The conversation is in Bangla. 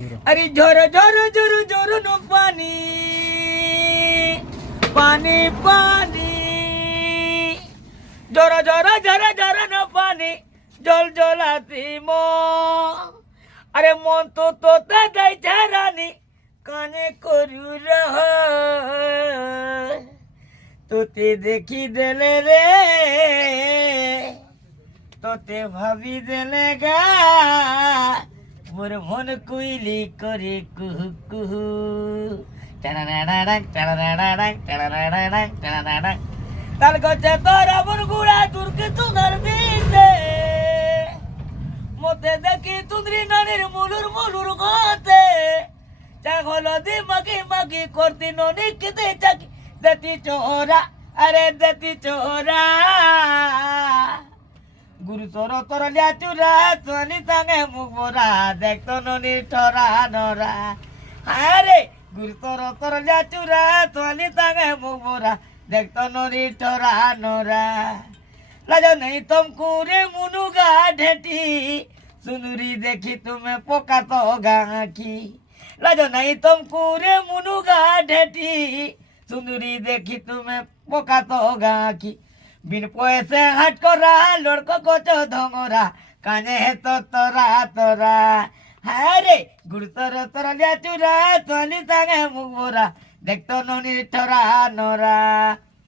अरे झोरो झोरो झोरो झोरो नो पानी पानी पानी झोरो झोरो झोरो झोरो नो पानी জল জলাতি আরে মন তো তোতে দেয় রানী কানে করু রহ তোতে দেখি দেলে রে তোতে ভাবি দেলে গা মোর মন কুইলি করে কুহু কুহু তার গছে তোর মন গুড়া তুরকে তুনার দিতে মতে দেখি তুন্দ্রি নানির মুলুর মুলুর গতে চাগলো দি মাগি মাগি করতি ননি কিতে চাকি দেতি চোরা আরে দেতি চোরা গুরু তোর তোর লিয়াচুরা তোনি তাঙ্গে মুখ মোরা দেখতো ননি ঠরা নরা আরে গুরু তোর তোর লিয়াচুরা তোনি তাঙ্গে মুখ মোরা দেখতো ননি ঠরা নরা লাজো नहीं तुमको रे मुनुगा ढेटी सुनुरी देखी तुम्हें पोका तो गाकी लाजो नहीं तुमको रे मुनुगा ढेटी सुनुरी देखी तुम्हें पोका तो गाकी बिन पैसे हट करा लड़को को चो धोंगरा काने है तो तोरा तोरा हरे गुड़ तोर तोर लिया चुरा तोनी तांगे मुगोरा देख तो नोनी ठोरा नोरा।